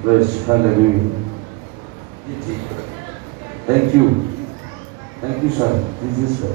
Praise Hallelujah. Thank you. Thank you sir. This is sir.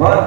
12।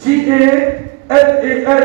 GALAL,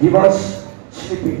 He was sleeping,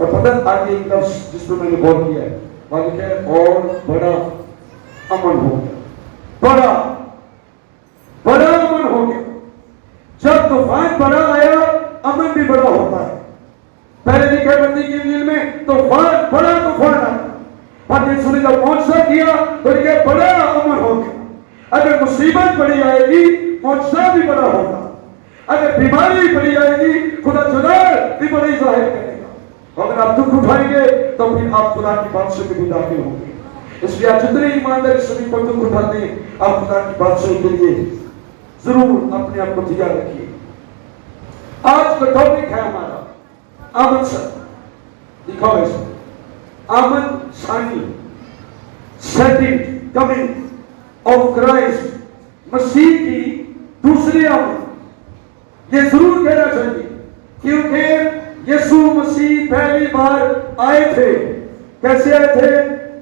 اور پتہ آگے ایک لفظ جس پہ میں نے غور کیا ہے وہاں لکھا ہے اور بڑا امن ہو گیا، بڑا امن ہو گیا۔ جب طوفان بڑا آیا امن بھی بڑا ہوتا ہے۔ پہلے لکھا ہے متی کی انجیل میں طوفان، بڑا طوفان آیا، اور یسوع نے جب معجزہ کیا تو لکھا ہے بڑا امن ہو گیا۔ اگر مصیبت بڑی آئے گی معجزہ بھی بڑا ہوگا، اگر بیماری بڑی آئے گی خدا جلال بھی بڑی ظاہر کرے گا۔ اگر آپ دکھ اٹھائیں گے تو پھر آپ خدا کی بادشاہی میں بھی داخل ہوں گے۔ اس لیے آپ جتنے ایماندار سبھی پر دکھ اٹھاتے ہیں آپ خدا کی بادشاہی کے لیے ضرور اپنے آپ کو تیار رکھیے۔ آج کا ٹاپک ہے ہمارا آمد ثانی، لکھا ہے اس میں آمد ثانی، سیکنڈ کمنگ آف کرائسٹ، مسیح کی دوسری آمد۔ یہ ضرور کہنا چاہیے کیونکہ یسوع مسیح پہلی بار آئے تھے۔ کیسے آئے تھے؟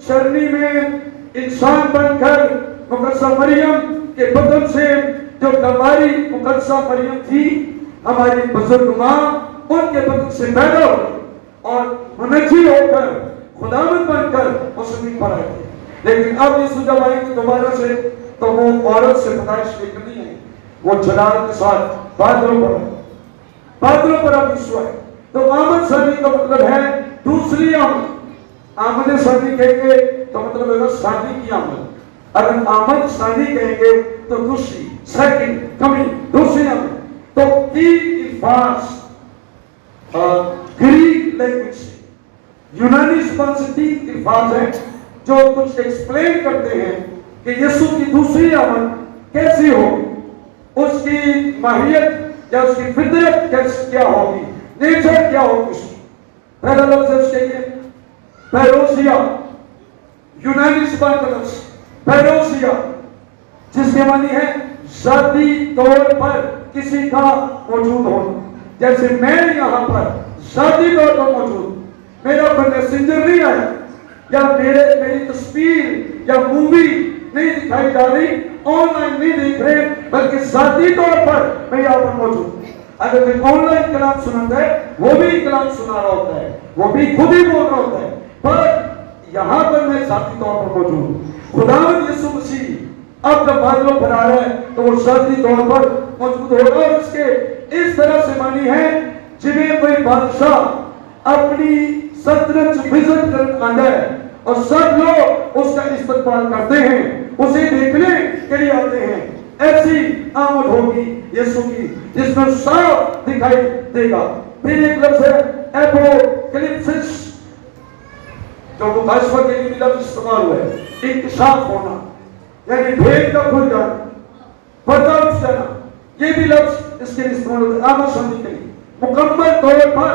چرنی میں انسان بن کر مقدسہ مریم کے بدن سے، جو کماری مقدسہ مریم تھی ہماری بزرگ ماں، ان کے بدن سے پیدا ہوئی اور منجی ہو کر خداوند بن کر اس زمین پر آئے تھے۔ لیکن اب یسوع جب آئیں گے دوبارہ سے تو وہ عورت سے پیدائش لے کر نہیں آئیں، وہ جلال کے ساتھ بادلوں پر اب یسوع ہے۔ تو آمد ثانی کا مطلب ہے دوسری آمد۔ آمد ثانی کہیں گے تو مطلب ہے ثانی کی آمد۔ اگر آمد ثانی کہیں گے تو دوسری، سیکنڈ کمنگ، دوسری آمد۔ تو تین الفاظ گریک لینگویج سے، یونانی زبان سے تین الفاظ ہیں جو کچھ ایکسپلین کرتے ہیں کہ یسوع کی دوسری آمد کیسی ہوگی، اس کی ماہیت یا اس کی فطرت کیا ہوگی، نیچر کیا ہوگی اس کی۔ پہلا لفظ ہے اس کے لیے پیروسیا، یونانی زبان کا لفظ پیروسیا، جس کے معنی ہے ذاتی طور پر کسی کا موجود ہونا۔ جیسے میں یہاں پر ذاتی طور پر موجود، میرا میسنجر نہیں آیا یا میری تصویر یا مووی نہیں دکھائی جا رہی، آن لائن نہیں دیکھ رہے، بلکہ ذاتی طور پر میں یہاں پر موجود ہوں۔ اگر کوئی آن لائن کلام سناتا ہے وہ بھی کلام سنا رہا ہوتا ہے، وہ بھی خود ہی بول رہا ہوتا ہے، پر یہاں پر میں ذاتی طور پر موجود ہوں۔ خداوند یسوع مسیح اب جب بادلوں پر آ رہا ہے تو وہ ذاتی طور پر موجود ہوگا، اور اس کے اس طرح سے معنی ہے جنہیں کوئی بادشاہ اپنی سلطنت وزٹ کرنے آتا ہے اور سب لوگ اس کا استقبال کرتے ہیں، اسے دیکھنے کے لیے آتے ہیں، ایسی آمد ہوگی یسوع کی جس میں صاف دکھائی دے گا۔ پھر ایک لفظ ہے اپوکلپسس، جو مکاشفہ کے لیے بھی لفظ استعمال ہوا ہے، انکشاف ہونا، یعنی بھید کا کھل جانا، پردہ اٹھ جانا، یہ بھی لفظ اس کے لیے استعمال ہوتا ہے آمد ثانی کے لیے، مکمل طور پر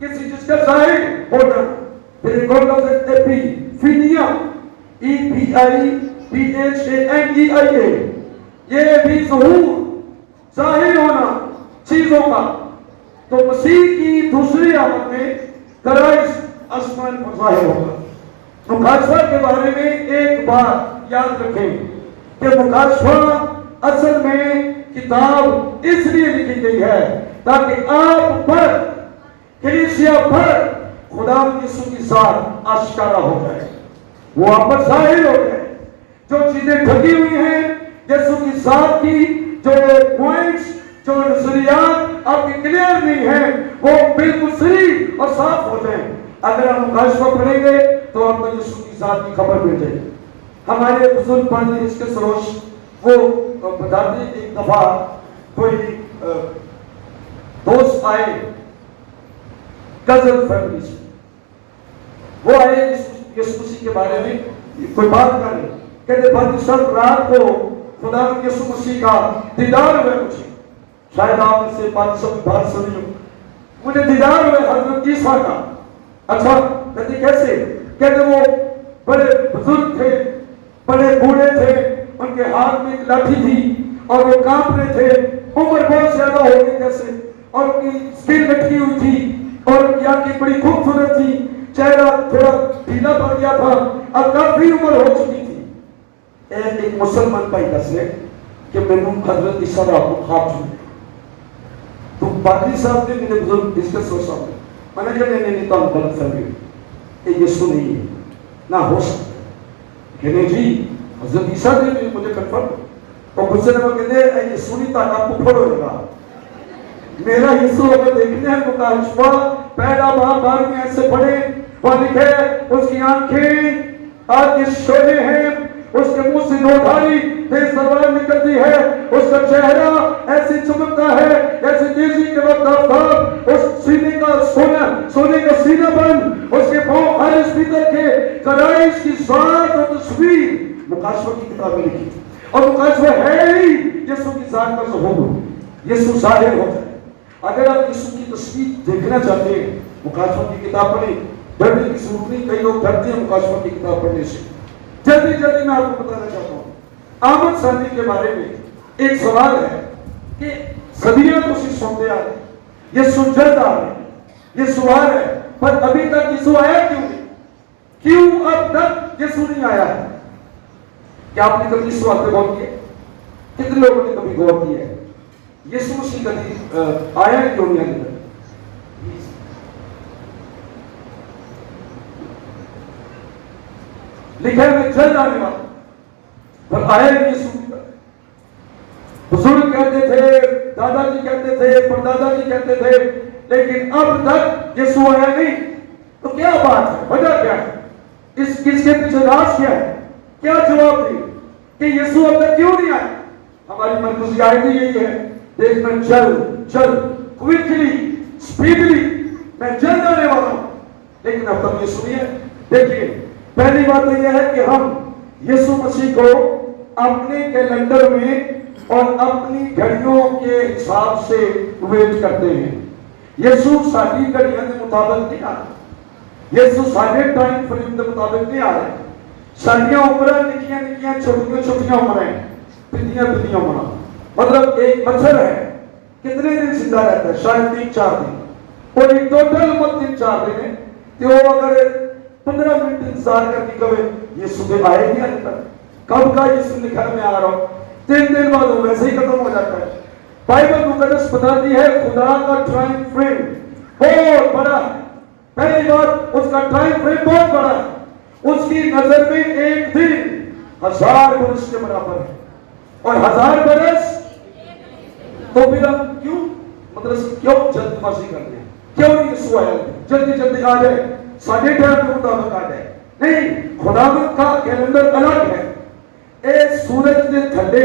کسی چیز کا ظاہر ہو جانا۔ پھر ایک اور لفظ ہے ایپیفینیا، EPIPHANEIA، یہ بھی ظہور، ظاہر ہونا چیزوں کا۔ تو مسیح کی دوسری آمد میں کرائسٹ آسمان پر ظاہر ہوگا۔ مکاشفہ کے بارے میں ایک بات یاد رکھیں کہ مکاشفہ اصل میں کتاب اس لیے لکھی گئی ہے تاکہ آپ پر، کلیسیا پر خدا یسوع کی ذات آشکارا ہو جائے، وہ آپ پر ظاہر ہو جائے۔ جو چیزیں ڈھکی ہوئی ہیں یسوع کی ذات کی، جو پوائنٹس، جو نظریات آپ کے کلیئر نہیں ہیں، وہ بالکل صحیح اور صاف ہو جائیں۔ اگر آپ مکاشفہ پڑھیں گے تو آپ کو یسوع کی ذات کی خبر مل جائے گی۔ ہمارے بزرگ پادری اس کے سروش وہ بتاتے ہیں کہ ایک دفعہ کوئی دوست آئے کزن فیملی سے، وہ آئے یسوع مسیح کے بارے میں کوئی بات کر رہے، کہتے پادری صاحب رات کو خدا یسوع مسیح کا دیدار ہوئے، مجھے شاید آپ نے سے بات سنی ہو، مجھے دیدار ہوئے حضرت عیسیٰ کا۔ اچھا، کہتے کیسے؟ کہتے وہ بڑے بزرگ تھے، بڑے بوڑھے تھے، ان کے ہاتھ میں ایک لاٹھی تھی اور وہ کانپ رہے تھے، عمر بہت زیادہ ہو گئی جیسے، اور ان کی اسکن لٹکی ہوئی تھی اور ان کی آنکھیں بڑی خوبصورت تھی، چہرہ تھوڑا ڈھیلا پڑ گیا تھا اور کافی عمر ہو چکی تھی۔ ایک مسلمان بھائی دسے کہ میں نے حضرت عیسیٰ کو خواب سنا، تو پادری صاحب نے میرے بزرگ ڈسکس ہو صاحب میں نے کہا نہیں تو غلط فہمی کہ یسوع نہیں ہے، نہ ہو سکتا کہ نہیں جی حضرت عیسیٰ نے بھی مجھے کنفرم اور مجھ سے وہ کہتے ہیں یسوع نہیں تو آپ کو پھوڑ ہوگا میرا یسوع اگر دیکھنے ہیں مکاشفہ پہلا باب 12 میں ایسے پڑھے وہ لکھے اس کی آنکھیں آگ کے شعلے ہیں، اس کے منہ سے دو دھاری تیز تلوار نکلتی ہے، اس کا چہرہ ایسے چمکتا ہے ایسے تیزی کے وقت آفتاب، اس سینے کا سونے کا سینہ بند، اس کے پاؤں خالص پیتل کے، کرائش کی ذات اور تصویر مکاشفہ کی کتاب میں لکھی اور مکاشفہ ہے ہی یسوع کی ذات کا ظہور، یسوع ظاہر ہوتا ہے۔ اگر آپ یسوع کی تصویر دیکھنا چاہتے ہیں مکاشفہ کی کتاب پڑھیں، ڈرنے کی ضرورت نہیں، کئی لوگ ڈرتے ہیں مکاشفہ کی کتاب پڑھنے سے۔ جلدی میں آپ کو بتانا چاہتا ہوں آمد ثانی کے بارے میں ایک سوال ہے کہ صدیوں تو اسے سنتے آ رہے یسوع جلد آ رہے یسوع آ رہے پر ابھی تک یسوع آیا کیوں نہیں؟ کیوں اب تک یسوع نہیں آیا ہے؟ کیا آپ نے کبھی اس سوال پہ غور کیا؟ کتنے لوگوں نے کبھی غور کیا ہے یسوع مسیح کبھی آیا ہے کیوں نہیں آیا؟ لکھا ہے میں جلد آنے والا پر آیا نہیں یسوع۔ بزرگ کہتے تھے، دادا جی کہتے تھے، پردادا جی کہتے تھے، لیکن اب تک یسوع آیا نہیں، تو کیا بات ہے؟ وجہ کیا ہے؟ اس کے پیچھے راز کیا ہے؟ کیا جواب دیں کہ یسوع اب تک کیوں نہیں آیا؟ ہماری مرکزی آیت یہی ہے، دیکھ میں جلد کوئکلی اسپیڈلی میں جلد آنے والا ہوں، لیکن اب تک یسوع نہیں ہے۔ دیکھیے پہلی بات تو یہ ہے کہ ہم یسوع مسیح کو اپنے کیلنڈر میں اور اپنی گھڑیوں کے حساب سے ویٹ کرتے ہیں۔ یسوع ساری گھڑیوں کے مطابق نہیں آ رہا، یسوع سارے ٹائم فریم کے مطابق نہیں آ رہا۔ ساریاں عمریں نکیاں چھوٹیاں عمریں، پتیاں عمریں، مطلب ایک مچھر ہے کتنے دن زندہ رہتا ہے؟ شاید 3-4 دن، اور ایک ٹوٹل مت 3-4 دن ہے کہ وہ اگر 15 منٹ انتظار کرنے کبھی یہ صبح آئے نہیں آنے تک کب کا یسوع لکھا میں آ رہا ہوں 3 دن بعد وہ ویسے ہی ختم ہو جاتا ہے۔ بائبل مقدس بتاتی ہے خدا کا ٹائم فریم بہت بڑا ہے۔ پہلی بات اس کا ٹائم فریم بہت بڑا ہے، اس کی نظر میں ایک دن 1000 برس کے برابر ہے اور 1000 برس تو پھر ہم کیوں جلد بازی کرتے ہیں؟ کیوں نہیں یسوع آیا؟ جلدی آ جائے، ساڑھے ٹائم کے مطابق آ جائے۔ نہیں، خداوند کا کیلنڈر الگ ہے۔ اے سورج کے تھلے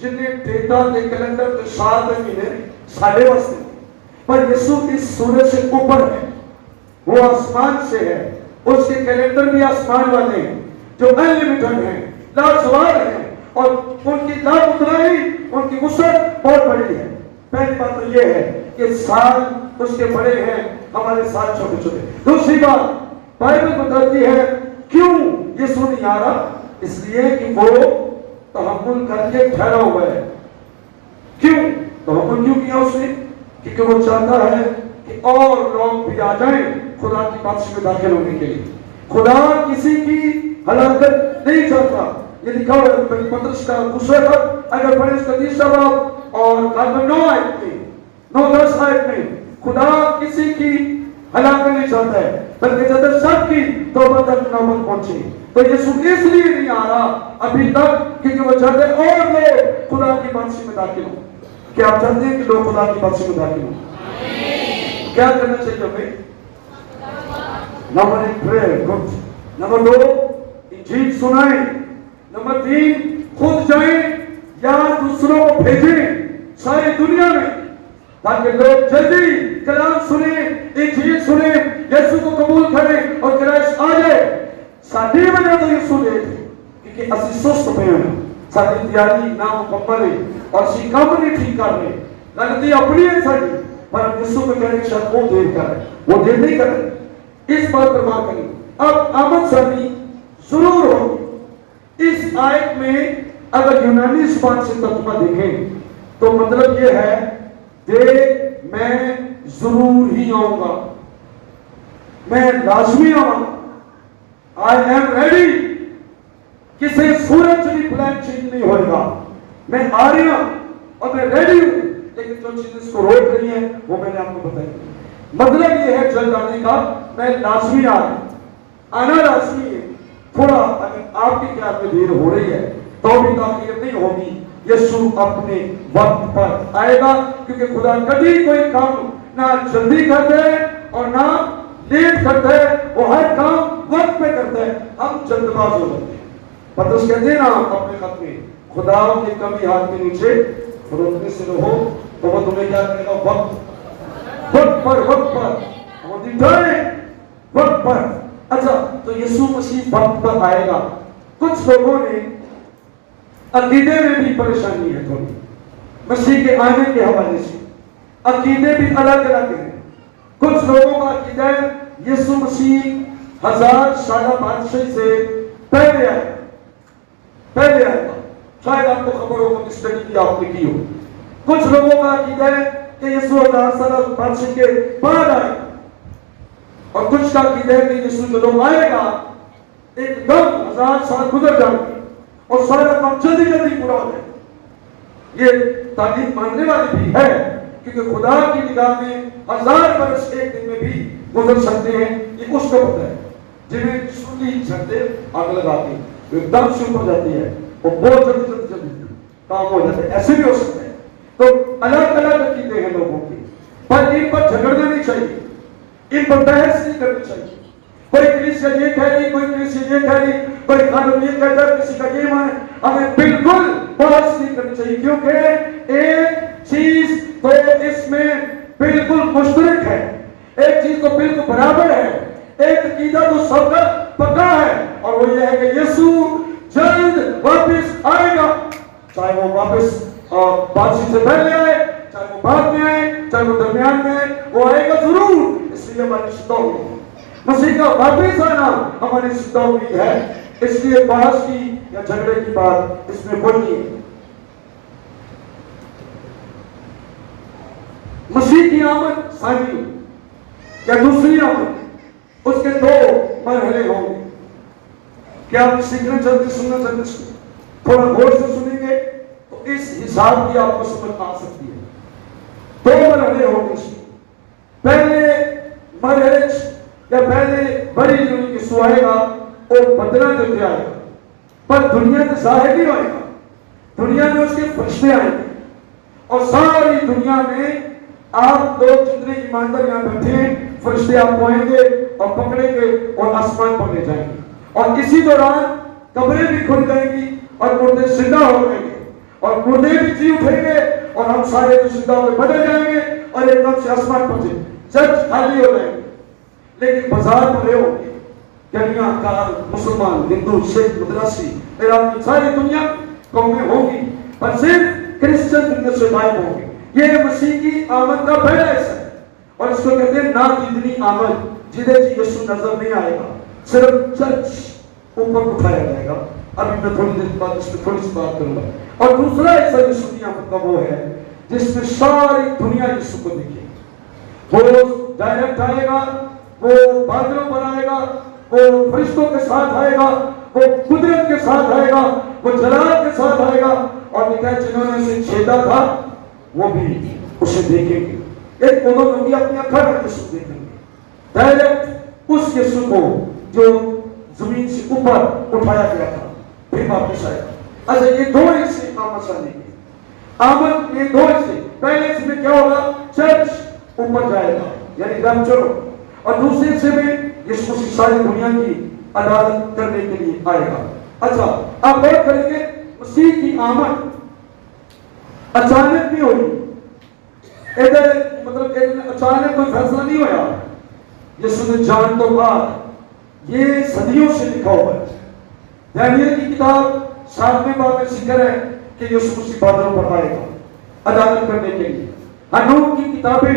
جنہیں ڈیٹا کے کیلنڈر کے 7 مہینے ساڑھے واسطے، پر یسوع اس سورج سے اوپر ہے، وہ آسمان سے ہے، اس کے کیلنڈر بھی آسمان والے ہیں جو انلیمیٹڈ ہیں، لاسوال ہیں، اور ان کی لامتناہی، ان کی وسعت بہت بڑی ہے۔ پہلی بات تو یہ ہے کہ سال اس کے بڑے ہیں، ہمارے سال چھوٹے۔ دوسری بات بائبل بتاتی ہے کیوں یسوع نہیں آ رہا؟ اس لیے کہ وہ تحمل کر کے ٹھہرا ہوا ہے۔ کیوں تحمل کیوں کیا اس نے؟ کیونکہ وہ چاہتا ہے کہ اور لوگ بھی آ جائیں خدا کی بادشاہی میں داخل ہونے کے لیے۔ خدا کسی کی ہلاکت نہیں چاہتا، یہ لکھا ہوا ہے پترس کا دوسرا خط اگر پڑھیں اس کا 3 باب اور 9 آیت میں 9-10 آیت میں، خدا کسی کی ہلاکت نہیں چاہتا ہے بلکہ چاہتا سب کی توبہ تک نوبت پہنچے۔ تو یسوع اس لیے نہیں آ رہا ابھی تک کیونکہ وہ چاہتے ہیں اور لوگ خدا کی بادشاہی میں داخل ہوں۔ کیا آپ چاہتے ہیں کہ لوگ خدا کی بادشاہی میں داخل ہوں؟ کیا کرنا چاہیے ہمیں؟ Number 1 prayer, good. نمبر 2 انجیل سنائیں۔ نمبر 3 خود جائیں یا دوسروں کو بھیجیں ساری دنیا میں تاکہ لوگ جلدی کلام سنیں، انجیل سنیں، یسوع کو قبول کریں اور کرائسٹ آ جائے۔ ساری وجہ تو یسوع دے تھے کیونکہ اسی سست پہ ہیں، ساری تیاری نامکمل ہے اور اسی کام نہیں ٹھیک کر رہے، غلطی اپنی ہے ساری، پر ہم یسوع کو کہنے شاید وہ دیر کر رہے، وہ دیر نہیں کر رہے۔ اس بات پر غور کریں۔ اب آمد ثانی ضرور ہوگی۔ اس آیت میں اگر یونانی زبان سے ترجمہ دیکھیں تو مطلب یہ ہے دیکھ میں ضرور ہی آؤں گا، میں لازمی آؤں گا، I am ready۔ کسی سورج بھی پلان چینج نہیں ہوئے گا، میں آ رہی ہوں اور میں ریڈی ہوں، لیکن جو چیز اس کو روک رہی ہے وہ میں نے آپ کو بتائی۔ مطلب یہ ہے جلد آنے کا، میں لازمی آنا لازمی ہے۔ تھوڑا اگر آپ کے خیال میں دیر ہو رہی ہے تو بھی تاخیر نہیں ہوگی، یسوع اپنے وقت پر آئے گا، کیونکہ خدا کبھی کوئی کام نہ جلدی کرتا ہے اور نہ لیٹ کرتا ہے، وہ ہر کام وقت پہ کرتا ہے، ہم جلد باز ہو جاتے ہیں۔ پترس کہتے ہیں نا اپنے خط میں، خدا کے کبھی ہاتھ کے نیچے روکنے سے رہو تو وہ تمہیں کیا کرے گا؟ وقت پر وقت پر۔ اچھا، تو یسوع مسیح وقت پر آئے گا۔ کچھ لوگوں نے عقیدے میں بھی پریشانی ہے تھوڑی، مسیح کے آنے کے حوالے سے عقیدے بھی الگ الگ ہیں۔ کچھ لوگوں کا عقیدہ ہے یسوع مسیح 1000 سالہ بادشاہی سے پہلے آئے گا۔ شاید آپ کو خبر ہوگا، اسٹڈی کی آپ نے کی ہو۔ کچھ لوگوں کا عقیدہ ہے کہ یسوع 1000 سالہ بادشاہی کے بعد آئے گا، اور کچھ کا عقیدہ ہے کہ یسوع جب آئے گا ایک دم 1000 سال گزر جائیں گے اور سارا کام جلدی پورا ہو جائے گا۔ یہ تعلیم ماننے والی بھی ہے، کیونکہ خدا کی نگاہ میں 1000 برس ایک دن میں بھی گزر سکتے ہیں، یہ اس کو پتہ ہے۔ جنہیں سنی جھٹے آگ لگاتے ایک دم سے اوپر جاتی ہے، وہ بہت جلدی کام ہو جاتے ہیں، ایسے بھی ہو سکتے ہیں۔ تو الگ الگ عقیدے ہیں لوگوں کی، پر ان پر جھگڑنا نہیں چاہیے، ان پر بحث نہیں کرنی چاہیے۔ کوئی کلیسیا یہ کہہ رہی، کوئی کلیسیا یہ کہہ رہی، کوئی خادم یہ کہتا ہے، کسی کا یہ مان ہے۔ ہمیں بالکل بحث نہیں کرنی چاہیے، کیونکہ ایک چیز تو اس میں بالکل مشترک ہے، ایک چیز تو بالکل برابر ہے، ایک عقیدہ تو سب کا پکا ہے، اور وہ یہ ہے کہ یسوع جلد واپس آئے گا، چاہے وہ واپس بادشاہی سے پہلے آئے، چاہے وہ بعد میں آئے، چاہے وہ درمیان میں آئے، وہ آئے گا ضرور۔ اس لیے ہماری شدہ امید ہے، مسیح کا واپس آنا ہماری شدہ امید ہے، اس لیے بحث کی یا جھگڑے کی بات اس میں کوئی نہیں ہے۔ مسیح کی آمد ثانی یا دوسری آمد، اس کے دو مرحلے ہوں گے۔ کیا آپ سیکھنا چاہتے سننا چاہتے تھوڑا غور سے سنیں گے تو اس حساب کی آپ کو سمجھ آ سکتی ہے۔ دو مرحلے ہوں گے۔ پہلے مرحلے یا پہلے بڑی دنیا کی سو آئے گا اور بدلہ دیتے آئے گا، پر دنیا میں ظاہر نہیں ہوئے گا، دنیا میں اس کے فرشتے آئیں گے، اور ساری دنیا میں آپ لوگ جتنے ایماندار یہاں بیٹھے ہیں، فرشتے آپ کو آئیں گے اور پکڑیں گے اور آسمان پر لے جائیں گے، اور اسی دوران قبریں بھی کھل جائیں گی اور مردے زندہ ہو جائیں گے، اور مردے بھی جی اٹھیں گے، اور ہم سارے جو زندہ ہوئے بدل جائیں گے اور ایک دم سے آسمان پہنچے، چرچ خالی ہو جائیں گے، لیکن بازار میں رہے ہوں گے، گلیاں کار مسلمان ہندو سکھ مدرسی ایران ساری دنیا قومیں ہوں گی، پر صرف کرسچن دنیا سے غائب ہوں گے۔ یہ مسیح کی آمد کا پہلا حصہ ہے، اور اس کو کہتے ہیں نادیدنی آمد، جدے جی یسوع نظر نہیں آئے گا، صرف چرچ اوپر اٹھایا جائے گا۔ ابھی میں تھوڑی دیر بعد اس میں تھوڑی سی بات کروں گا۔ اور دوسرا حصہ یسوع کی آمد کا وہ ہے جس میں ساری دنیا یسوع کو دیکھے، وہ ڈائریکٹ آئے گا، وہ بادلوں پر آئے گا، وہ فرشتوں کے ساتھ آئے گا، وہ قدرت کے ساتھ آئے گا، وہ جلال کے ساتھ آئے گا، اور لکھا ہے جنہوں نے اسے چھیدا تھا وہ بھی اسے دیکھیں گے۔ ایک انہوں نے بھی اپنی آنکھوں میں یسوع دیکھیں گے، ڈائریکٹ اس یسوع کو جو زمین سے اوپر اٹھایا گیا تھا، پھر واپس آئے گا۔ اچھا، یہ دو حصے آمد سانے کے، آمد میں دو حصے، پہلے حصے میں کیا ہوگا؟ چرچ اوپر جائے گا یعنی رپچر، اور دوسرے حصے میں یسوع مسیح ساری دنیا کی عدالت کرنے کے لیے آئے گا۔ اچھا، آپ غور کریں گے مسیح کی آمد اچانک نہیں ہوئی، ادھر مطلب اچانک کوئی فیصلہ نہیں ہوا، یسوع نے جان تو بعد، یہ صدیوں سے لکھا ہوا ہے۔ دانیل کی کتاب 7ویں باب میں ذکر ہے کہ یسوع مسیح بادلوں پر آئے گا عدالت کرنے کے لیے۔ حنوک کی کتابیں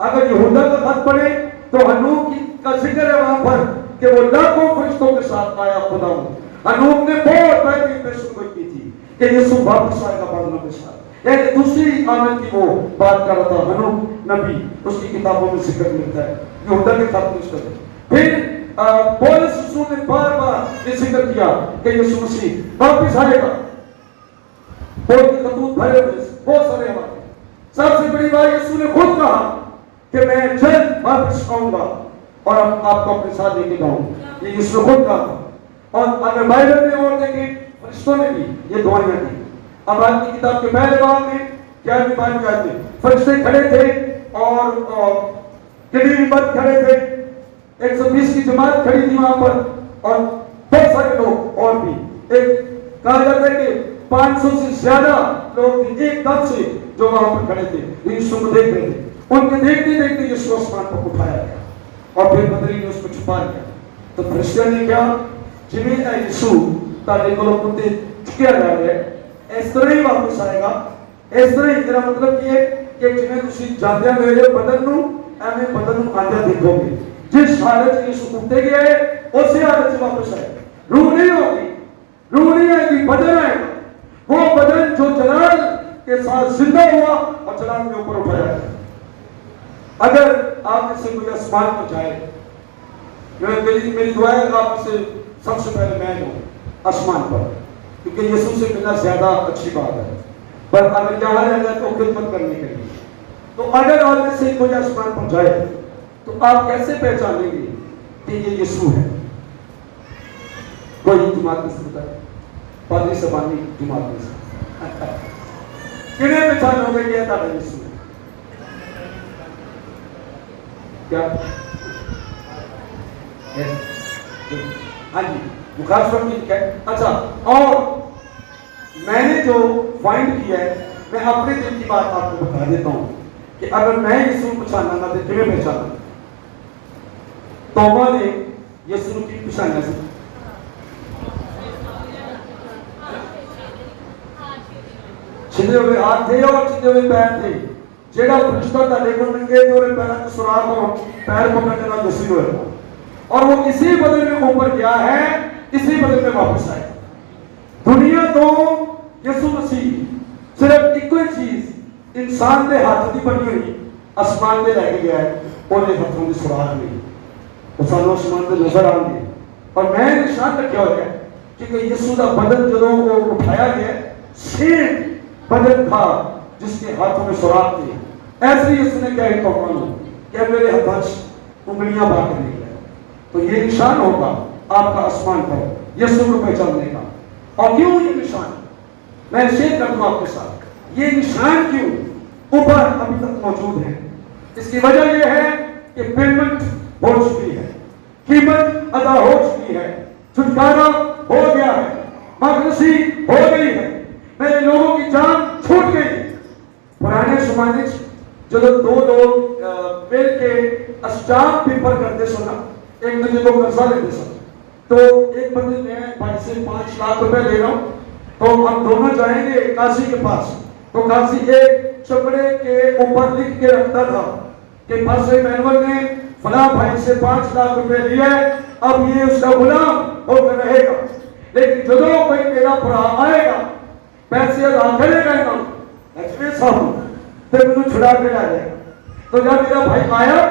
اگر یہودا کا خط پڑھے تو حنوک کا ذکر ہے وہاں پر کہ وہ لاکھوں فرشتوں کے ساتھ آیا خداوند۔ حنوک نے بہت پہلے پیشن گوئی کی تھی کہ یسوع واپس آئے گا بادلوں کے ساتھ، یعنی دوسری آمد کی وہ بات کر رہا تھا حنوک نبی، اس کی کتابوں میں ذکر ملتا ہے، یہودا کے خط میں اس کا ذکر۔ پھر پولس رسول نے بار بار یہ ذکر کیا کہ یسوع مسیح واپس آئے گا، پول کے خطوط بھرے ہوئے بہت سارے ہمارے۔ سب سے بڑی بات یسوع نے خود کہا کہ میں جلد واپس آؤں گا اور آپ کو اپنے ساتھ لے کے جاؤں. یہ یسوع خود کا تھا. اور اگر بائبل میں اور دیکھیں فرشتوں نے بھی یہ دعائیں دی. اب آپ کی کتاب کے پہلے باب میں 11ویں باب میں آتے ہیں فرشتے کھڑے تھے اور کلیل بند کھڑے تھے. 120 کی جماعت کھڑی تھی وہاں پر اور بہت سارے لوگ اور بھی. ایک کہا جاتا ہے کہ 500 سے زیادہ لوگ تھے ایک دم سے جو وہاں پر کھڑے تھے یسوع کو دیکھ رہے تھے. ان کے دیکھتے دیکھتے یسوع آسمان پر اٹھایا گیا اور پھر بدری نے اس کو چھپا لیا. تو فرشتوں نے کیا جنہیں اے یسوع تاکہ کو کتے چکیا جا رہا ہے اس طرح ہی واپس آئے گا. اس طرح ہی میرا مطلب یہ کہ جنہیں تسی جاندے میرے بدن نو ایویں بدن نو آندے دیکھو گے. جس حالت میں یسوع اٹھتے گیا ہے اسی حالت سے واپس آئے. روح نہیں ہوگی, روح نہیں آئے گی, بدن آئے گا. وہ بدن جو جلال کے ساتھ زندہ ہوا اور جلال کے اوپر اٹھایا گیا. اگر آپ میں سے کوئی آسمان پر جائے, میری دعا ہے آپ سے سب سے پہلے میں ہوں آسمان پر, کیونکہ یسوع سے ملنا زیادہ اچھی بات ہے. پر اگر یہاں رہ جائے تو خدمت کرنے کے لیے. تو اگر آپ میں سے کوئی آسمان پر جائے تو آپ کیسے پہچانیں گے کہ یہ یسوع ہے؟ کوئی جماعت میں سے بتائے, پادری صاحبانی جماعت میں سے کنہیں پہچانو گے کہ یہ تھا یسوع ہے؟ کیا ہاں جی مخالفت نہیں ہے. اچھا, اور میں نے جو فائنڈ کیا ہے میں اپنے دل کی بات آپ کو بتا دیتا ہوں کہ اگر میں یسوع کو پہچانا نہ تو کیوں پہچانا؟ توبہ نے یسوع کی پہچانا سی. چھلے ہوئے ہاتھ تھے اور چھلے ہوئے پیر تھے. جیڑا فرشتہ تھا دیکھو ننگے جو پیروں کو سراغ ہو پیر پکڑنے کا یسوع ہوئے اور وہ اسی بدل میں اوپر گیا ہے, اسی بدل میں واپس آئے. دنیا تو یسوع مسیح صرف ایک ہی چیز انسان دے ہاتھ دی بنی ہوئی آسمان دے لے کے گیا ہے. انہیں ہاتھوں کی سراغ نہیں وہ سانو آسمان دے نظر آن گے. اور میں نشان رکھا ہوا ہے کیونکہ یسوع کا بدن جدوں وہ اٹھایا گیا سیم بدن تھا جس کے ہاتھوں میں سراغ تھے. ایسے ہی اس نے کہا ہے تو کہ میرے ہاتھ انگلیاں باقی نہیں ہے. تو یہ نشان ہوگا آپ کا آسمان پر یسوع کو پہچاننے کا. اور کیوں یہ نشان میں شیئر کروں آپ کے ساتھ, یہ نشان کیوں اوپر ابھی تک موجود ہے؟ اس کی وجہ یہ ہے کہ پیمنٹ ہو چکی ہے, قیمت ادا ہو چکی ہے, چھٹکارا ہو گیا ہے, مغفرت ہو گئی ہے, میرے لوگوں کی جان چھوٹ گئی. پرانے زمانے جب دو لوگ مل کے اسٹامپ پیپر کرتے سنا, ایک دوسرے کو قرضہ لیتے سن, تو ایک بندے میں بھائی سے 5 لاکھ روپے لے رہا ہوں تو ہم دونوں جائیں گے قاضی کے پاس. تو قاضی ایک چپڑے کے اوپر لکھ کے رکھتا تھا کہ پاس مینول نے فلاں بھائی سے 5 لاکھ روپے لیے, اب یہ اس کا غلام ہو کر رہے گا, لیکن جدوں کوئی میرا برا آئے گا پیسے ادا کرے گا نا ایکچولی صاحب پھر مجھے چھڑا کے لا جائے گا. تو جب میرا بھائی آیا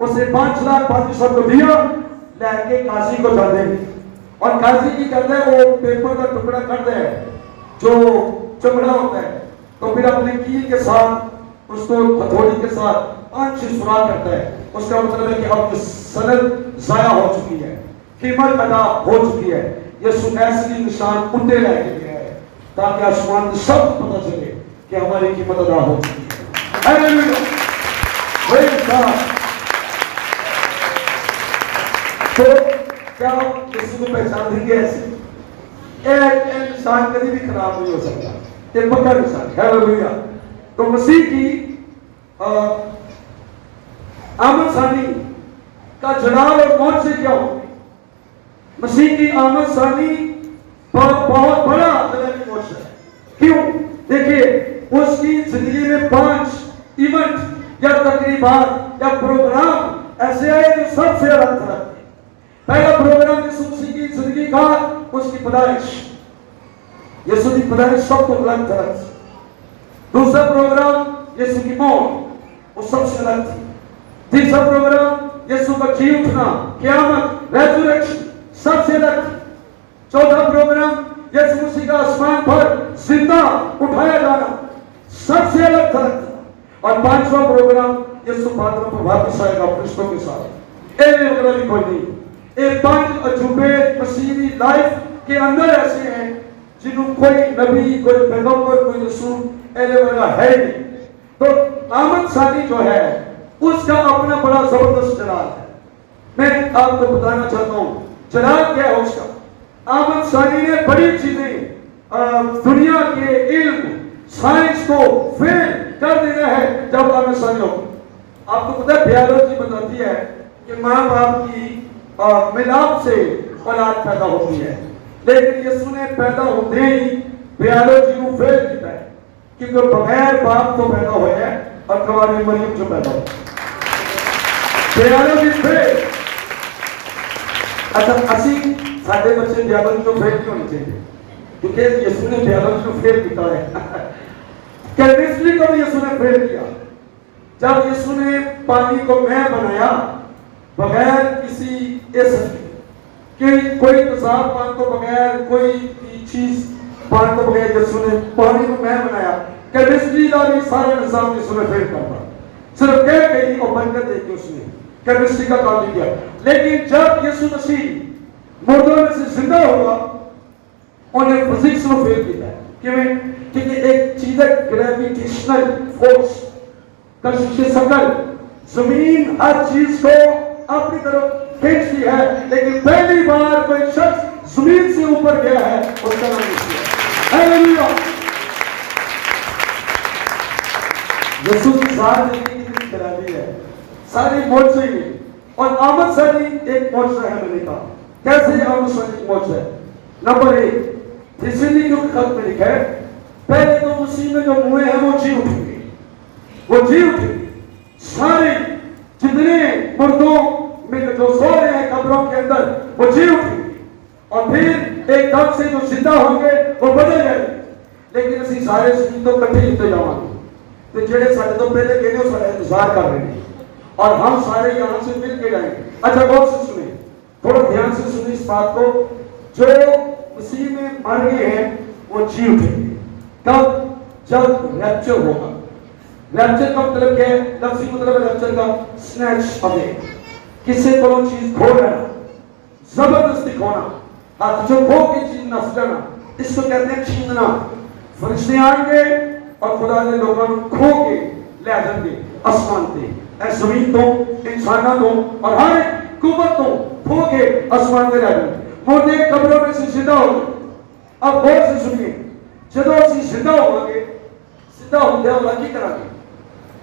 اسے 5 لاکھ قاضی صاحب کو دیا, لے کے قاضی کو جا دیں گے اور قاضی کی کرتا ہے وہ پیپر کا ٹکڑا کرتا ہے جو چمڑا ہوتا ہے, تو پھر اپنے کیل کے ساتھ اس کو ہتھوڑی کے ساتھ 5 سوراخ کرتا ہے. اس کا مطلب ہے کہ اب سند ضائع ہو چکی ہے, قیمت ادا ہو چکی ہے. یسوع ایسی نشان اٹھے لے کے گیا ہے تاکہ آسمان میں سب کو پتہ چلے کہ ہماری قیمت ادا ہو چکی ہے. ہاللیلویا, پریز گاڈ. تو کیا آپ یسوع کو پہچان دیں گے ایسے؟ ایک انسان کبھی بھی خراب نہیں ہو سکتا, ایک پکا نشان. ہاللیلویا. تو مسیح کی آمد ثانی کا جلال اور کون سے کیا ہوگی؟ مسیح کی آمد ثانی بہت بڑا جلالی موضوع ہے. کیوں؟ دیکھیے اس کی زندگی میں 5 ایونٹ یا تقریبات یا پروگرام ایسے آئے جو سب سے الگ تھے. پہلا پروگرام یسوع مسیح کی زندگی کا اس کی پیدائش, یسوع کی پیدائش سب کو الگ تھا. دوسرا پروگرام یسوع کی موت, وہ سب سے الگ تھی. تیسرا پروگرام یسوع کا جی اٹھنا, قیامت, ریزریکشن, سب سے الگ تھی. چوتھا پروگرام یسوع مسیح کا آسمان پر زندہ اٹھایا جانا, سب سے الگ تھا. اور 5واں پروگرام یسوع پادروں پر واپس آئے گا فرشتوں کے ساتھ. وغیرہ بھی کوئی نہیں. یہ 5 عجوبے مسیحی لائف کے اندر ایسے ہیں جنہوں کوئی نبی، کوئی پیغمبر، کوئی رسول وغیرہ ہے نہیں. تو آمد ثانی جو ہے اس کا اپنا بڑا زبردست چراغ ہے. میں آپ کو بتانا چاہتا ہوں چراغ کیا ہے اس کا. آمد ثانی نے بڑی چیزیں دنیا کے علم سائنس کو فیل کر دینا ہے جب آمد ثانی ہو. آپ کو پتہ ہے بیالوجی بتاتی ہے کہ ماں باپ کی ملاپ سے اولاد پیدا ہوتی ہے، لیکن یسوع نے پیدا ہوتے ہی بیالوجی کو فیل کیا ہے کیونکہ بغیر باپ تو پیدا ہوئے ہیں اور کنواری مریم جو پیدا ہوئی بیالوجی فیل. اچھا اسی سارے بچے بیالوجی کو فیل کیوں نہیں چاہیے؟ کیونکہ یسوع نے بیالوجی کو فیل کیا ہے. کیمسٹری کو بھی یسوع نے فیل کیا. جب یسوع نے پانی کو میں بنایا بغیر کسی کہ کوئی تضاد پان کو بغیر کوئی چیز پان کو بغیر یسوع نے پانی کو میں بنایا. کیمسٹری کا بھی سارا نظام یسوع نے فیل کرتا صرف کہہ گئی اور برکت دے کے اس نے کیمسٹری کا کام نہیں کیا. لیکن جب یسوع مسیح مردوں میں سے زندہ ہوا انہیں فزکس کو فیل کیا ہے. کیونکہ ایک چیز ہے گریویٹیشنل فورس کشش ثقل، زمین ہر چیز کو اپنی طرف کھینچتی ہے، لیکن پہلی بار کوئی شخص زمین سے اوپر گیا ہے اس کا نام یسوع ہے. ہیلیلویا. یسوع کی ذات اتنی کرامی ہے ساری معجزے میں. اور آمد ثانی ایک معجزہ ہے. میں نے کہا کیسے آمد ثانی ایک معجزہ ہے. نمبر 1 تسلی کے خط میں لکھا ہے پہلے تو مسیح میں جو ہوئے ہیں وہ جی اٹھیں گے، وہ جی اٹھیں گے. سارے جتنے مردوں میں جو سو رہے ہیں قبروں کے اندر وہ جی اٹھیں گے اور پھر ایک دم سے جو زندہ ہوں گے وہ بدل جائیں گے. لیکن اسی سارے زمین تو کٹھے ہی جاواں گے تو جڑے سارے تو پہلے گئے وہ سارے انتظار کر رہے ہیں اور ہم سارے یہاں سے مل کے جائیں گے. اچھا غور سے سنیں، تھوڑا دھیان سے سنیں اس بات کو. جو مسیح میں مر گئے ہیں وہ جی اٹھیں گے. کب؟ جب ریپچر ہوگا. ریپچر کا مطلب کیا ہے؟ لفظی مطلب ہے ریپچر کا سنیچ اوے، کسی کو چیز کھو لینا، زبردستی کھونا، ہاتھ جو کھو کے چیز نس لینا، اس کو کہتے ہیں چھیننا. فرشتے آئیں گے اور خدا نے لوگوں کو کھو کے لے جائیں گے آسمان پہ. اے زمین تو انسانوں تو اور ہر قوت تو کھو کے آسمان پہ لے جائیں گے. مردے قبروں میں سے زندہ ہو گئے. اب غور سے سنیے، جب اسی زندہ ہو گئے زندہ ہوتے ہیں اللہ کی طرح گے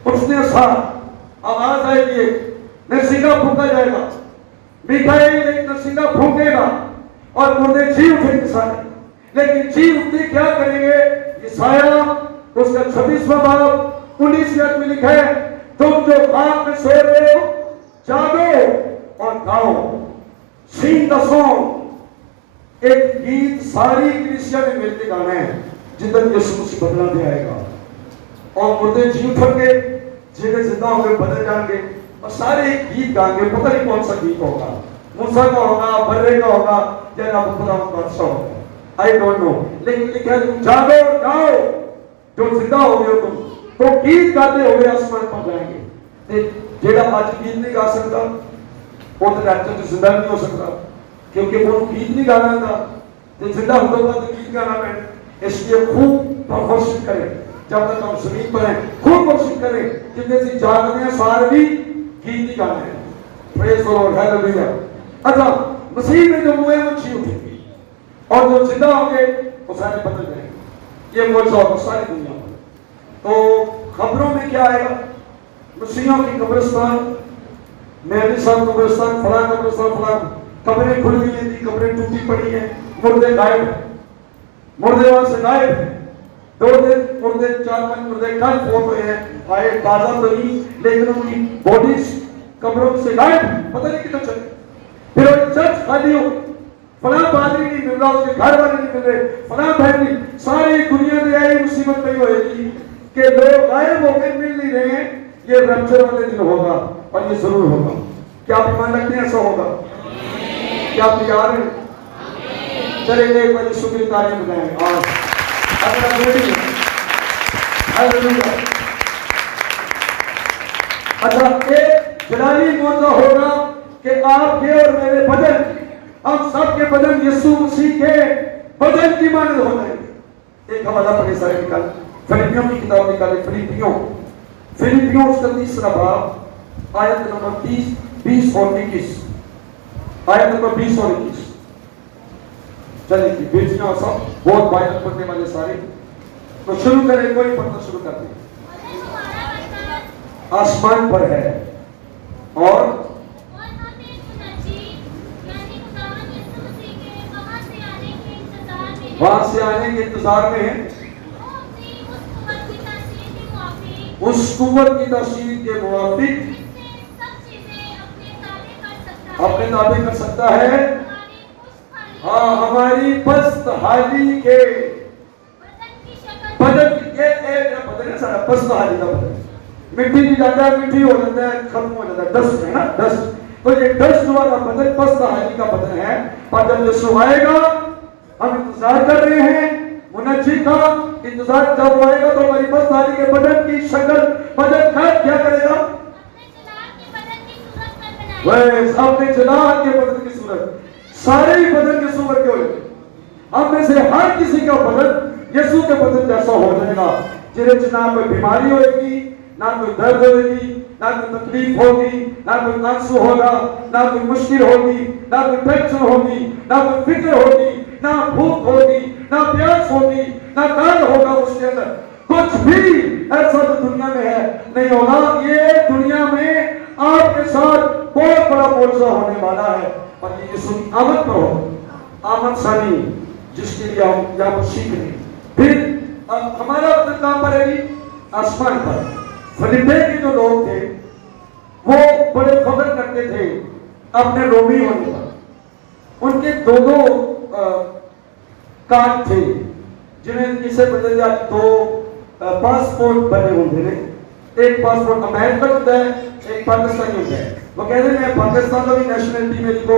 اٹھنے ساتھ آواز آئے گی نرسنگا پھونکا جائے گا. میکائیل ایک نرسنگا پھونکے گا اور مردے جی اٹھیں گے سارے. لیکن جی اٹھتے کیا کریں گے؟ یسایہ اس کا 26واں باب 19 میں لکھا ہے تم جو خواب میں سو رہے ہو جاگو اور گاؤ. سنگ دا سانگ. ایک گیت ساری کلیسیا میں مل کے گانا ہے جدن یسوع مسیح بدلا دے آئے گا اور مردے جی اٹھیں گے، جنہیں زندہ ہو گئے بدل جائیں گے اور سارے ایک گیت گائیں گے. پتہ نہیں کون سا گیت ہوگا، موسیٰ کا ہوگا، برے کا ہوگا یا رب خدا بادشاہ ہوگا، I don't know. لیکن لکھا ہے جاگو اور گاؤ. جو زندہ ہو گئے تم تو گیت گاتے ہوئے آسمان پر جائیں گے. جیڑا آج گیت نہیں گا سکتا وہ تو ریپچر تو زندہ نہیں ہو سکتا کیونکہ وہ گیت نہیں گانا تھا. تو زندہ ہوگا تو گیت گانا پڑے. اس لیے خوب پرفورشن کریں جب تک ہم زمین پر ہیں، خوب کوشش کریں کیونکہ اسی جاگنے ہیں سارے بھی گیت نہیں گانے ہیں. پریز دی لارڈ. ہیلیلویا. اچھا مسیح میں جو ہوئے وہ جی اٹھیں گے اور جو زندہ ہوں گے وہ سارے بدل جائیں گے. یہ معجزہ ہوگا ساری دنیا میں. تو خبروں میں کیا آئے گا؟ مسیحوں کی قبرستان، میری صاحب قبرستان، فلاں قبرستان، فلاں قبریں کھل گئی ہیں، قبریں ٹوٹی پڑی ہیں، مردے غائب ہیں، مردے وہاں سے غائب ہیں. 2 دن مردے 4-5 مردے کل فوت ہوئے ہیں، آئے تازہ تو نہیں لیکن ان کی باڈیز قبروں سے غائب. پتہ نہیں کتنا چلے. پھر وہ چرچ خالی ہو، فلاں پادری نہیں مل رہا، اس کے گھر والے نہیں مل رہے، فلاں بہن نہیں. ساری دنیا میں آئی مصیبت پہ ہوئے گی کہ لوگ غائب ہو کے مل نہیں رہے ہیں. یہ رپچر والے دن ہوگا اور یہ ضرور ہوگا. کیا آپ ایمان رکھتے ہیں ایسا ہوگا؟ کیا آپ تیار ہیں؟ چلے ایک بار یسوع کی تعریف بتائیں. اور اگر آپ ریڈی ہیں، ہیلیلویا. اچھا ایک جلالی موضوع ہوگا کہ آپ کے اور میرے بدن، ہم سب کے بدن یسوع مسیح کے بدن کی مانند ہو جائیں گے۔ ایک حوالہ پڑھے سارے نکال، فلپیوں کی کتاب نکالے، فلپیوں اس کا 3 باب آیت نمبر 20 اور 21، آیت نمبر 20 اور 21۔ چلیں جی بیٹیاں سب بہت بائبل پڑھنے والے سارے تو شروع کریں، کوئی پڑھنا شروع کر دیں۔ آسمان پر ہے اور وہاں سے آنے کے انتظار میں ہے، اس قوت کی تشریح کے موافق اپنے تابع کر سکتا ہے، ہاں ہماری پست حالی کے بدن کی ایک بدن ہے سارا پست حالی کا بدن، مٹی کی جاتا ہے، مٹی ہو جاتا ہے، ختم ہو جاتا ہے، ڈسٹ ہے نا، ڈسٹ، تو یہ ڈسٹ والا بدن پست حالی کا بدن ہے، پر جب یسوع آئے گا ہم انتظار کر رہے ہیں منجی کا انتظار، جب آئے گا تو ہماری پست حالی کے بدن کی شکل، بدن کا کیا کرے گا؟ اپنے جلال کے بدن کی صورت، سارے ہی بدن کی صورت کے ہو جائے، ہم میں سے ہر کسی کا بدن یسوع کے بدن جیسا ہو جائے گا، جنہیں نہ کوئی بیماری ہوئے گی، نہ کوئی درد ہوئے گی، نہ کوئی تکلیف ہوگی، نہ کوئی آنسو ہوگا، نہ کوئی مشکل ہوگی، نہ کوئی ٹینشن ہوگی، نہ کوئی فکر ہوگی، نہ بھوک ہوگی، نہ پیاس ہوگی، نہ درد ہوگا اس کے اندر، کچھ بھی ایسا تو دنیا میں ہے نہیں ہوگا۔ یہ دنیا میں آپ کے ساتھ بہت بڑا معجزہ ہونے والا ہے، اور یہ یسوع کی آمد پر ہو، آمد ثانی جس کے لیے ہم یہاں پر سیکھ رہے ہیں۔ پھر ہمارا وطن کہاں پر ہے جی؟ آسمان پر۔ فلپے کے جو لوگ تھے وہ بڑے فخر کرتے تھے اپنے رومی ہونے پر، ان کے دو کارڈ تھے جنہیں اسے بدل دیا، 2 پاسپورٹ بنے ہوتے ہیں، ایک پاسپورٹ امریکہ ہوتا ہے، ایک پاکستانی ہوتا ہے، وہ کہتے ہیں میں پاکستان کا بھی نیشنلٹی میری کو،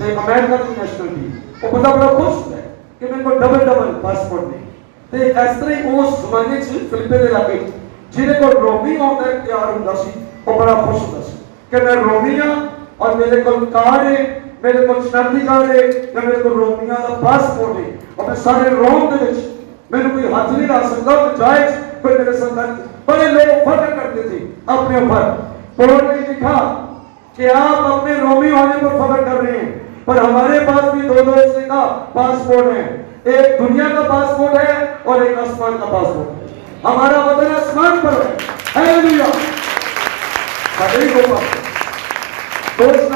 امریکہ کی نیشنلٹی، وہ بڑا خوش ہوتا ہے کہ میرے کو ڈبل پاسپورٹ نہیں، تو اس طرح ہی اس زمانے سے فلپے دے علاقے جنہیں کو رومی ہوتا ہے اختیار ہوتا سی، وہ بڑا خوش ہوتا سی کہ میں رومی ہاں اور میرے کو کارڈ ہے، میرے کو شناختی کارڈ ہے، یا میرے کو رومیہ کا پاسپورٹ ہے، اور میں سارے روم دے وچ میرے کوئی ہاتھ نہیں لا سکتا، میں جائز کوئی میرے ساتھ، بڑے لوگ فخر کرتے تھے اپنے اوپر۔ پولو نے لکھا کہ آپ اپنے رومی ہونے پر فخر کر رہے ہیں، پر ہمارے پاس بھی 2 حصے کا پاسپورٹ ہے، ایک دنیا کا پاسپورٹ ہے اور ایک آسمان کا پاسپورٹ ہے، ہمارا وطن آسمان پر ہے، ہیلیلویا۔ سارے کو دوست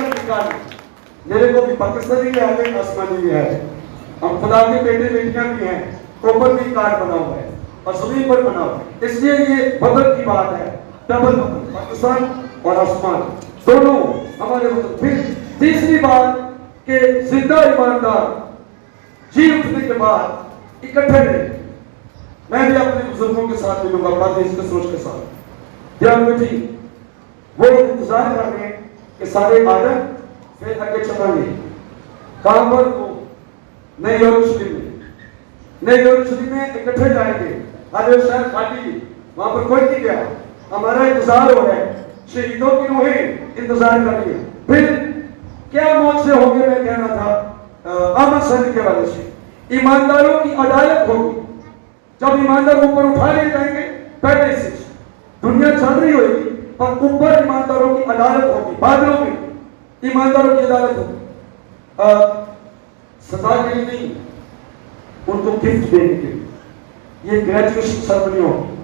میرے کو بھی پاکستانی بھی ہے، آسمانی بھی ہے، ہم خدا کے بیٹے بیٹیاں بھی ہیں، اوپر بھی کارڈ بنا ہوا ہے اور زمین پر بنا ہوا ہے، اس لیے یہ وطن کی بات ہے، ڈبل وطن، پاکستان اور آسمان دونوں ہمارے وطن۔ پھر تیسری بات کہ زندہ ایماندار جی اٹھنے کے بعد اکٹھے رہے، میں بھی اپنے بزرگوں کے ساتھ ملوں گا، بات اس کے سوچ کے ساتھ دھیان میں تھی، وہ انتظار کر رہے ہیں کہ سارے آدم پھر آگے چلیں گے، کہاں پر؟ وہ نئے یروشلم میں اکٹھے جائیں گے، ہر شہر خالی، وہاں پر کوئی نہیں گیا، ہمارا انتظار ہو رہا ہے، شہیدوں کی روحیں انتظار کر رہی ہیں۔ پھر کیا موت سے ہوگے؟ میں کہنا تھا آمد ثانی کے والے سے ایمانداروں کی عدالت ہوگی، جب ایماندار اوپر اٹھا لے جائیں گے، پہلے سے دنیا چل رہی ہوگی اور اوپر ایمانداروں کی عدالت ہوگی، بادلوں میں ایمانداروں کی عدالت ہوگی، سزا کے لیے نہیں، ان کو گفٹ دینے کے لیے، یہ گریجویشن سرمنی ہوگی،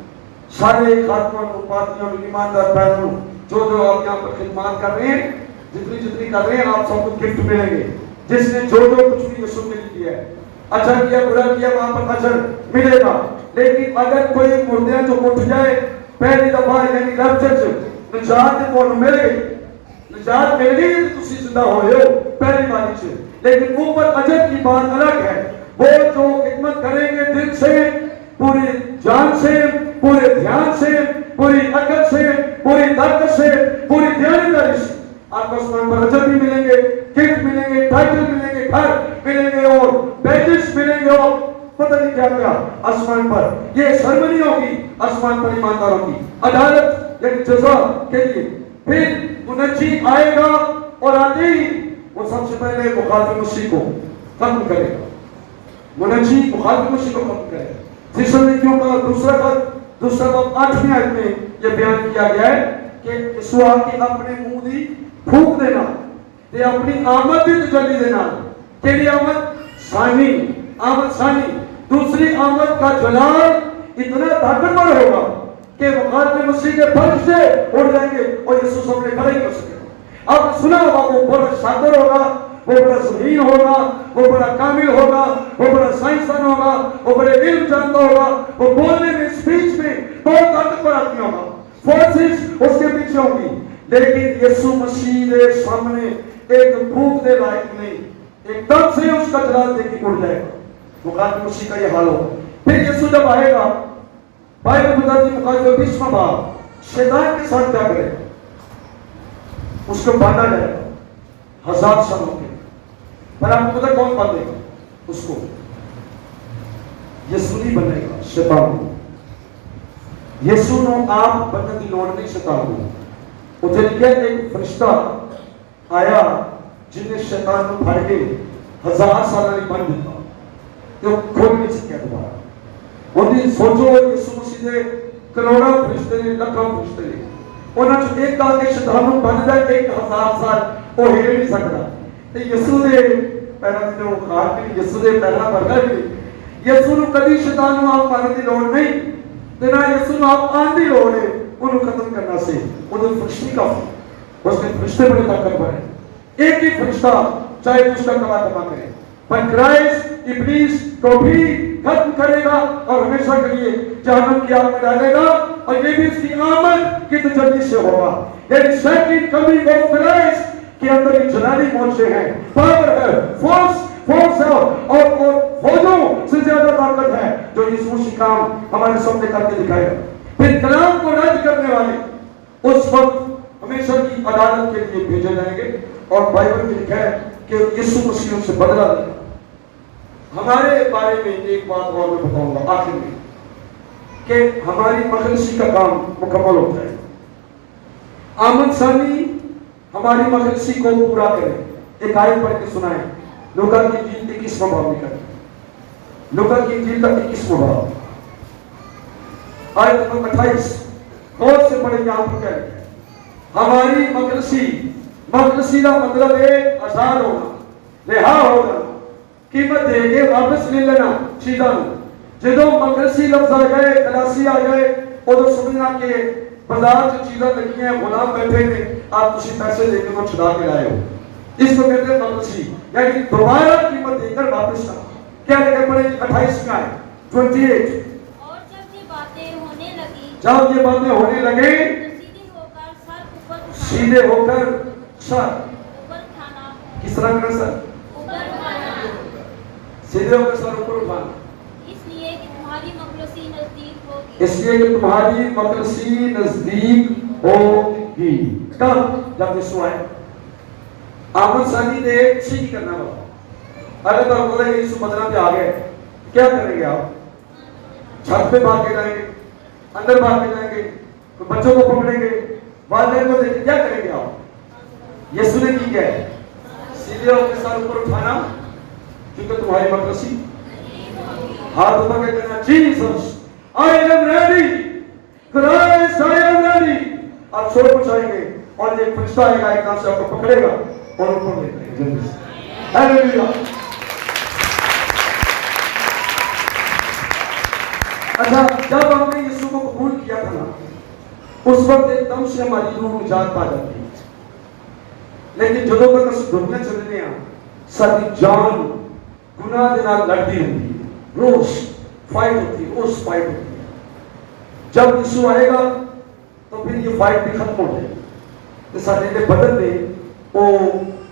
سارے خاتموں پارٹیوں ایماندار بہنوں جو آپ یہاں پر خدمات کر رہے ہیں، جتنی کر رہے ہیں، آپ سب کو گفٹ ملیں گے، جس نے جو کچھ بھی یسوع کے لیے کیا ہے، اچھا کیا برا کیا، وہاں پر اجر ملے گا۔ لیکن اگر کوئی مردہ جو اٹھ جائے پہلی دفعہ یعنی رپچر سے نجات کو مل گئی، نجات مل گئی تو تسی زندہ ہوئے ہو پہلی باری سے، لیکن اوپر اجر کی بات الگ ہے، وہ جو خدمت کریں گے دل سے، پوری جان سے، پورے دھیان سے، پوری عقل سے، پوری طاقت سے، پوری دیانتداری سے، آپ کو آسمان پر اجر بھی ملیں گے، گفٹ ملیں گے، ٹائٹل ملیں گے، گھر ملیں گے اور بیجز ملیں گے اور پتہ نہیں کیا کیا آسمان پر۔ یہ سرمنی ہوگی آسمان پر ایمانداروں کی عدالت یعنی جزا کے لیے، پھر منجی آئے گا اور آتے ہی وہ سب سے پہلے مخالف مسیح کو ختم کرے گا. منجی مخالف مسیح کو ختم کرے گا. تھیسلونیکیوں کا دوسرا باب 8ویں آیت میں یہ بیان کیا گیا ہے کہ یسوع کے اپنے منہ دی پھونک دینا تے اپنی آمد دی تجلی دینا. کیڑی آمد؟ آمد ثانی. دوسری آمد کا جلال اتنا طاقتور ہوگا کہ مخالف مسیح کے فرش سے اڑ جائیں گے اور یسوع سامنے کھڑے نہیں ہو سکے. آپ سنا ہوگا وہ بڑا شاطر ہوگا, وہ بڑا ذہین ہوگا, وہ بڑا کامل ہوگا, وہ بڑا سائنسدان ہوگا, وہ بڑے علم جانتا ہوگا, وہ بولنے میں اسپیچ میں بہت طاقتور آدمی ہوگا, فورسز اس کے پیچھے ہوں گی. لیکن یسوع مسیح کے سامنے ایک پھونک دے لائق نہیں, ایک دم سے اس کا جلال دے کے اڑ جائے گا. مخالف مسیح کا یہ حال ہوگا. پھر یسوع جب آئے گا, بائبل بتاتی مخالف 20واں باب, شیطان کے ساتھ کیا کرے گا؟ اس کو باندھا جائے گا 1000 سالوں کے. پر آپ کو پتہ کون باندھے گا اس کو؟ یسوع نہیں بنے گا, شیطان. یسوع نو آپ بندے دی لوڑ نہیں شیطان کو. اتنے لکھا ایک فرشتہ آیا جن نے شیطان کو پھڑ کے 1000 سال ਲਈ بند دیتا تو کھول نہیں سکیا دوبارہ. انہیں سوچو یسوع مسیح دے کروڑوں فرشتے نے, لاکھوں فرشتے نے, انہاں چ ایک آ کے شیطان کو بند دے 1000 سال وہ ہل نہیں سکتا. تے یسوع دے پیراں تے وہ خار نہیں, یسوع دے پیراں پر گل نہیں. یسوع نو کبھی شیطان نو آپ مارن دی لوڑ نہیں تے نہ یسوع نو آپ آن دی لوڑ ہے. انہوں ختم کرنا سے انہوں فرشتے کافی, اس کے فرشتے بڑے طاقتور ہیں. ایک ہی فرشتہ چاہے اس کا کما کرے, پر کرائسٹ ابلیس کو بھی ختم کرے گا اور ہمیشہ کے لیے جہنم کی آگ میں ڈالے گا. اور یہ بھی اس کی آمد کی تجلی سے ہوگا. یعنی سیکنڈ کمنگ آف کرائسٹ کے اندر ایک جلالی موجے ہیں, پاور ہے, فورس ہے اور فوجوں سے زیادہ طاقت ہے جو یسوع مسیح کام ہمارے سامنے کر کے دکھائے گا. پھر کلام کو رد کرنے والے اس وقت ہمیشہ کی عدالت کے لیے بھیجے جائیں گے. اور بائبل میں لکھا ہے کہ یسوع مسیح ان سے بدلہ لے گا. ہمارے بارے میں ایک بات اور میں بتاؤں گا آخر میں کہ ہماری مخلصی کا کام مکمل ہوتا ہے. آمد ثانی ہماری مخلصی کو پورا کرے. ایک آیت پڑھ کے سنائیں, لوکا کی انجیل 21واں باب میں کریں. لوکا کی انجیل کا 21واں باب آیت نمبر 28 غور سے پڑھیں. یہاں پر کیا ہے؟ ہماری مخلصی کا مطلب ہے آزاد ہونا, رہا ہونا, قیمت دے کے واپس لے لینا چیزاں. جدو مخلصی لفظ آ جائے, خلاصی آ جائے, ادو سمجھنا کہ بازار جو چیزاں لگی ہیں, غلام بیٹھے ہیں, آپ کسی پیسے دے کے وہ چھڑا کے لائے ہو. اس کو کہتے ہیں مخلصی, یعنی دوبارہ قیمت دے کر واپس لانا. کیا لکھا پڑے 28 کا ہے 28. اور جب یہ باتیں ہونے لگی, جب یہ باتیں ہونے لگے سیدھے ہو کر سر سیدھے ہو کر سر اوپر اٹھانا, کس طرح کرنا سر؟ اوپر اٹھانا, سیدھے ہو کر سر اوپر اٹھانا. اس لیے کہ تمہاری مخلصی نزدیک ہوگی. اس لیے کہ تمہاری مخلصی نزدیک ہوگی. کب؟ جب یسوع آئے. آمد ثانی دے اسی کی کرنا ہوگا. اگر تو آپ بولے کہ یسوع مدینہ پہ آ گئے, کیا کریں گے آپ؟ چھت پہ بھاگ کے جائیں گے, اندر بھاگ کے جائیں گے, بچوں کو پکڑیں گے, والدین کو دیکھیں, کیا کریں گے آپ؟ یسوع نے کی کیا ہے؟ سیدھے ہو کے سر اوپر اٹھانا, کیونکہ تمہاری مخلصی. ہاتھ اوپر کے کہنا Jesus I am ready, Christ I am ready. آپ شور پہنچائیں گے اور ایک فرشتہ آئے گا, ایک نام سے آپ کو پکڑے گا اور اوپر لے جائے گا جلدی سے. ہیلیلویا. اچھا, جب ہم نے یسوع کو قبول کیا تھا نا, اس وقت ایک دم سے ہماری روح نجات پا جاتی ہے. لیکن جدوں تک اس دنیا چلنے ہیں, ساری جان گناہ دے نال لڑتی رہتی ہے, روز فائٹ ہوتی ہے, روز فائٹ ہوتی ہے. جب یسوع آئے گا تو پھر یہ فائٹ بھی ختم ہو جائے گی. تو سارے بدن میں وہ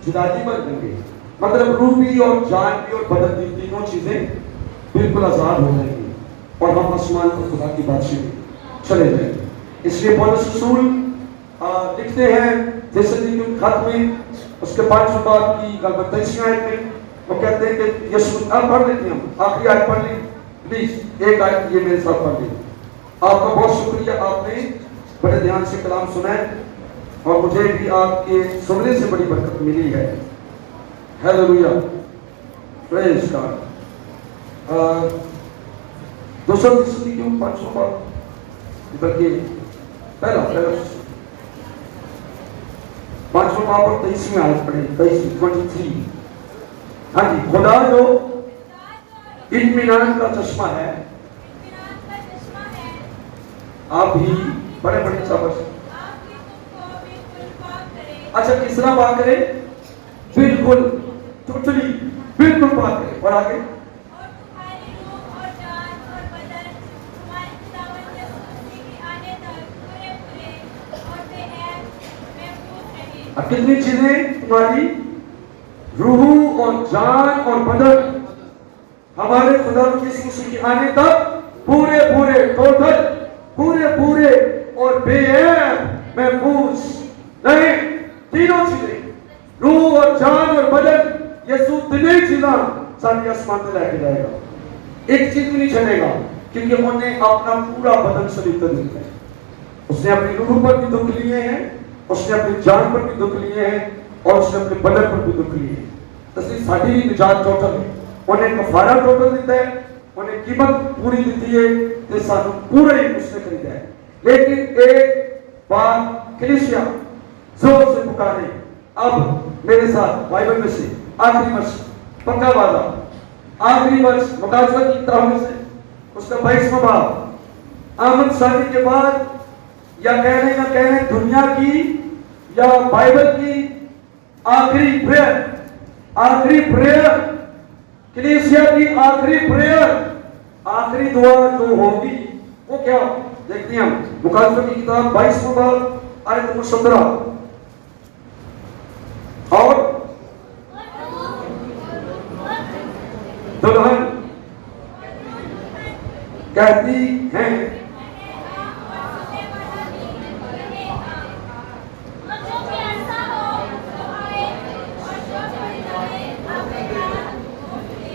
جدائی بن جائیں گے, مطلب روح بھی اور جان بھی اور بدن بھی, تینوں چیزیں بالکل آزاد ہو جائیں گی اور ہم آسمان پر خدا کی بادشاہی میں چلے جائیں گے. اس لیے پولس رسول لکھتے ہیں تھیسلونیکی خط میں اس کے 5 باب کی 23 آیت میں وہ کہتے ہیں کہ یسوع, آپ پڑھ لیتے ہیں, ہم آخری آیت پڑھ لیں پلیز, ایک آیت یہ میرے ساتھ پڑھ لیں. آپ کا بہت شکریہ, آپ نے بڑے دھیان سے کلام سنا ہے اور مجھے بھی آپ کے سننے سے بڑی برکت ملی ہے. ہیلیلویا، پریز گاڈ. دوسرا تیسری کیوں 500 بار بلکہ پہلا 500 بار پر 23 آیت پڑھیں. 23. ہاں جی. خدا جو اطمینان کا چشمہ ہے، آپ بھی بڑے بڑے شاباش. اچھا کس طرح پاک کرے؟ بالکل ٹوٹلی بالکل پاک کرے. اور آگے اب کتنی چیزیں؟ تمہاری روح اور جان اور بدن ہمارے خدا یسوع مسیح کے آنے تک پورے ٹوٹل پورے اور بے عیب محفوظ نہیں. تینوں چیزیں روح اور جان اور بدن یسوع تینوں چیزاں سارے آسمان میں لے کے جائے گا. ایک چیز بھی نہیں چھڑے گا کیونکہ انہوں نے اپنا پورا بدن سلیقہ دیا ہے. اس نے اپنی روح پر بھی دکھ لیے ہیں، اس نے اپنی جان پر بھی دکھ لیے ہیں، اور اس نے اپنے بدن پر بھی دکھ لیے ہیں. اس لیے ساری نجات ٹوٹل ہے. انہیں کفارہ ٹوٹل دیتا ہے، انہیں قیمت پوری دیتی ہے کہ سانو پورا ہی اس نے خریدا ہے. لیکن ایک بات کلیسیا زور سے پکارے. اب میرے ساتھ بائبل میں سے آخری ورس پکا وعدہ، آخری ورس مکاشفہ کی کتاب میں سے اس کا 22واں باب، آمد ثانی کے بعد یا کہنے دنیا کی یا بائبل کی آخری پریئر کلیسیا کی آخری پریئر، آخری دعا جو ہوگی وہ کیا؟ دیکھتے ہیں ہم مکاشفہ کی کتاب 22واں باب آیت نمبر 17. اور دلہن کہتی ہیں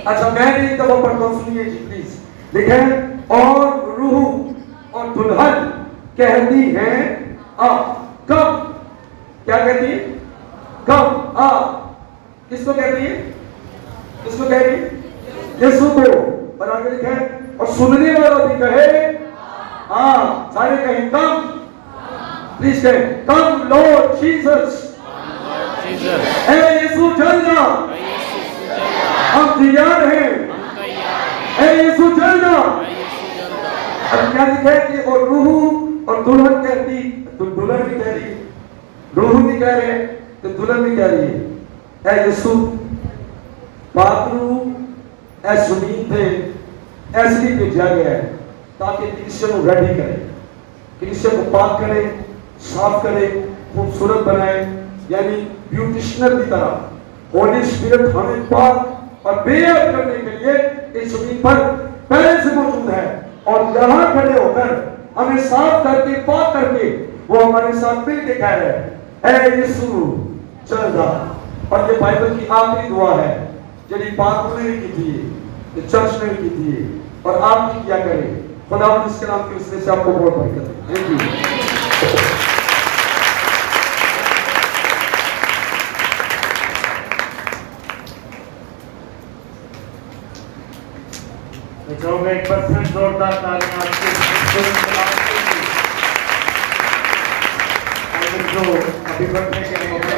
اچھا میں نہیں تب پڑھتا ہوں، سنیے جی پلیز. لکھیں اور روح اور دلہن کہتی ہیں آ. کب؟ کیا کہتی ہے؟ کب؟ آ. کس کو کہتی ہے؟ کس کو کہہ رہی ہے؟ یسوع کو. اور آگے لکھیں اور سننے والا بھی کہے آ. سارے کہیں کم. پلیز کہیں کم لارڈ جیسس. اے یسوع جلنا، ہم تیار ہیں. اے یسوع جلنا. اب کیا لکھا ہے کہ اور روح اور دلہن کہتی، تو دلہن بھی کہہ رہی ہے، روح بھی کہہ رہے ہیں تو دلہن بھی کہہ رہی ہے اے یسوع پاک روح اے زمین پہ ایسے ہی بھیجا گیا ہے تاکہ کلیسیا کو ریڈی کرے، کلیسیا کو پاک کرے، صاف کرے، خوبصورت بنائے، یعنی بیوٹیشنر کی طرح. ہولی اسپرٹ ہمیں پاک اور بے عیب کرنے کے لیے اس زمین پر پہلے سے موجود ہے، اور یہاں کھڑے ہو کر ہمیں صاف کر کے پاک کر کے وہ ہمارے ساتھ مل کے کہہ رہے ہیں اے یسوع چل جا. اور یہ بائبل کی آخری دعا ہے جنہیں پاک نے بھی کی تھی، یہ چرچ نے بھی کی تھی، اور آپ بھی کیا کریں. خدا اس کے نام کے وسیلے سے آپ کو بہت برکت ہے. Thank you. جو میں ایک پرسنٹ زوردار تالیاں آپ کے جو ابھی بڑھنے کے لیے